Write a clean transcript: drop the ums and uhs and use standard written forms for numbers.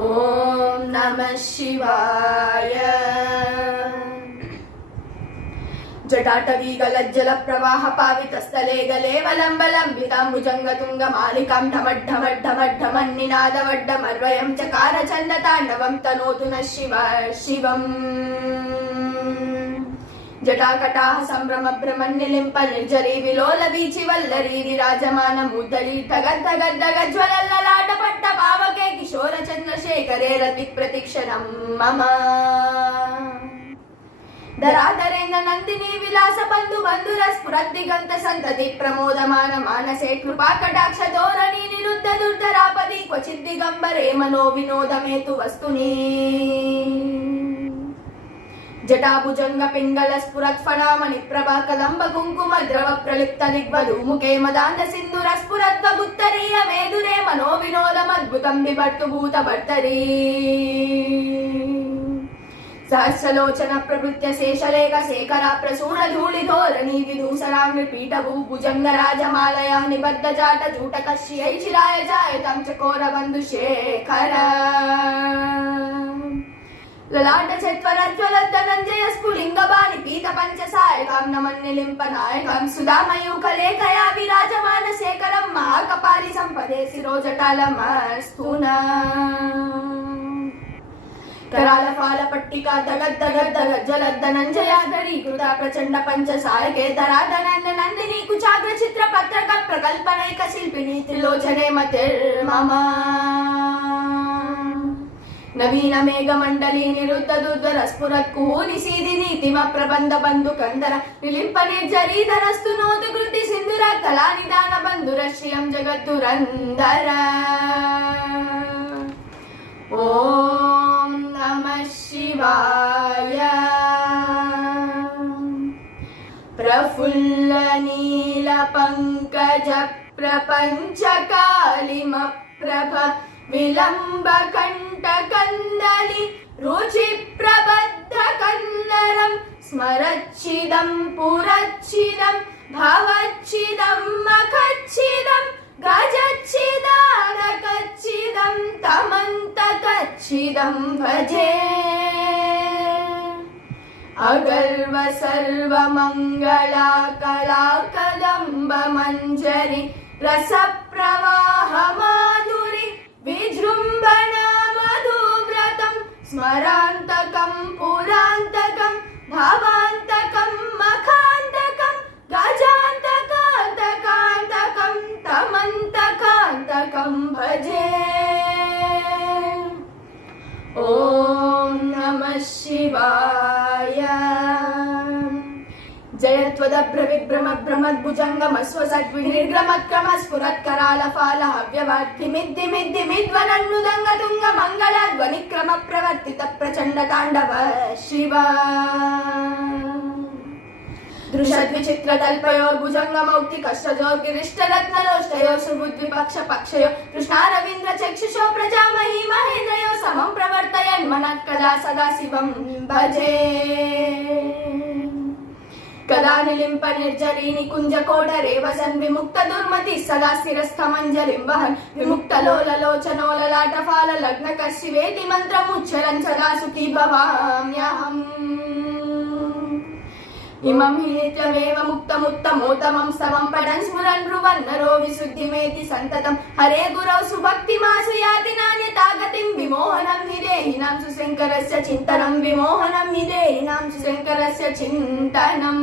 ఓం నమః శివాయ. జటాటవీగలజ్జల ప్రవాహ పావితస్థలే గలేవలంబలంబితాంబుజంగతుంగమాలికాం ఢమడ్ఢమడ్ఢమడ్ఢమన్నినాదవడ్డమర్వయం చకార చండతాండవం తనోతు నః శివం. జటాకటాహ సంభ్రమ భ్రమన్నిలింప నిర్జరీ విలోల వీచి వల్లరీ విరాజమాన మూర్ధళీ తగద్దగద్దగజ్వలల్లలాట పట్ట పావకే కిశోర చంద్రశేఖరే రతి ప్రతిక్షణం మమ. ధరాధరేంద్ర నందిని విలాస బంధు బంధుర స్ఫురద్దిగంత సంతతి ప్రమోదమాన మానసే కృపా కటాక్ష ధోరణి నిరుద్ధ దుర్ధరాపది క్వచిద్దిగంబరే మనో వినోదమేతు వస్తుని. జటాభుజంగ పింగళ స్ఫురత్ ఫణామణి ప్రభా కదంబ కుంకుమ ద్రవ ప్రలిప్త దిగ్వధూ ముఖే మదాంత సింధుర స్ఫురద్వగుత్తరీయ మేధురే మనో వినోదమద్భుతం బిభర్తు భూత భర్తరీ. సహస్రలోచన ప్రవృత్య శేషలేఖ శేఖర ప్రసూన ధూళి ధోరణి విదూసరాంగి పీఠభూ భుజంగ రాజమాలయ నిబద్ధ జాట జూటక శ్రియై చిరాయ జాయతం చకోర బంధు శేఖర. లలాట చత్వరజ్వల ధనంజయ స్ఫులింగబాణి పీత పంచసాయకాం నమన్నిలింప నాయకం సుధామయూఖలేఖయా విరాజమాన శేఖరం మహాకపాలి సంపదే శిరోజటాలమస్తూనా. कराल फाल पट्टिका जलद्धनंजयाधरी कृता प्रचंड पंचसायके धराधनंद नंदिनी कुचाग्र चित्र पत्रक प्रकल्पनैक शिल्पिनी त्रिलोचने मतिर्मम. नवीन मेघ मंडली निरुद्ध दुर्धर स्फुरत् कुहूनि सीधि नीतिम प्रबंध बंधु कंदर निलिंप निर्जरीधरस्तु नोतु कृति सिंधुर कला निदान बंधुर श्रियं जगद्दुरंदर. ఓం నమః శివాయ. ప్రఫుల్ల నీల పంకజ ప్రపంచ కాళిమ ప్రభ విలంబ కంఠ కందలి రుచి ప్రబద్ధ కన్నరం స్మరచ్చిదం పురచ్చిదం భవచ్చిదం మఖచ్చిదం గజచ్చిదానకచ్చిదం తమంతకచ్చిదం భజే. అగర్వ సర్వమంగళా కళా కదంబ మంజరి రస ప్రవాహ మాధురి విజృంభణా మధువ్రతం స్మరాంతకం పురాంతకం భవాంతకం మఖాంతకం గజాంతకాంతకాంతకం తమంతకాంతకం భజే. ఓం నమః శివాయ. జయత్వదభ్ర విభ్రమ భ్రమద్భుజంగమస్వసద్వినిర్గ్రమక్రమ స్ఫురత్కరాల ఫాల హవ్యవాద్ధిమిద్ధిమిద్ధిమిద్వనన్నుదంగ తుంగ మంగళ ధ్వనిక్రమ ప్రవర్తిత ప్రచండ తాండవ శివ. దృశద్విచిత్రతల్పయోర్భుజంగమౌక్తి కష్టజోర్గిరిష్టరత్నలోష్టయో సుబుద్విపక్ష పక్షయో కృష్ణారవీంద్ర చక్షుషో ప్రజామహీ మహేంద్రయో సమం ప్రవర్తయన్ మనః కదా సదా శివం భజే. కదా నిలింప నిర్జరీని కుంజకోటరే వసన్ విముక్త దుర్మతి సదా శిరస్థమంజలిం వహన్ విముక్తలోలలోచనోలలాట ఫాల లగ్న కశివేతి మంత్రముచ్చరన్ సదా సుఖీ భవామ్యహం. ఇమం హి నిత్యమేవ ముక్తముత్తమోత్తమం సమం పఠన్ స్మరన్ బ్రువన్ నరో విశుద్ధిమేతి సంతతం హరే గురౌ సుభక్తిమాసు యాతి నాన్యతాగతిం విమోహనం హి దేహినాం సుశంకరస్య చింతనం విమోహనం హి దేహినాం సుశంకరస్య చింతనం.